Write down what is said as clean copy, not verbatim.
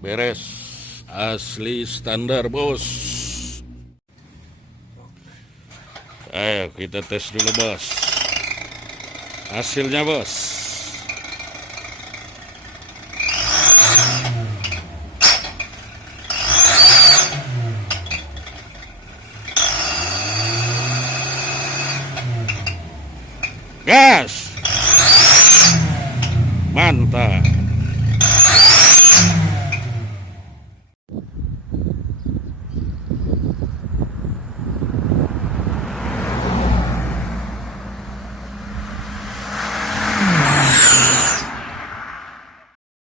Beres. Asli standar, bos. Ayo kita tes dulu, bos. Hasilnya, bos. Gas. Mantap.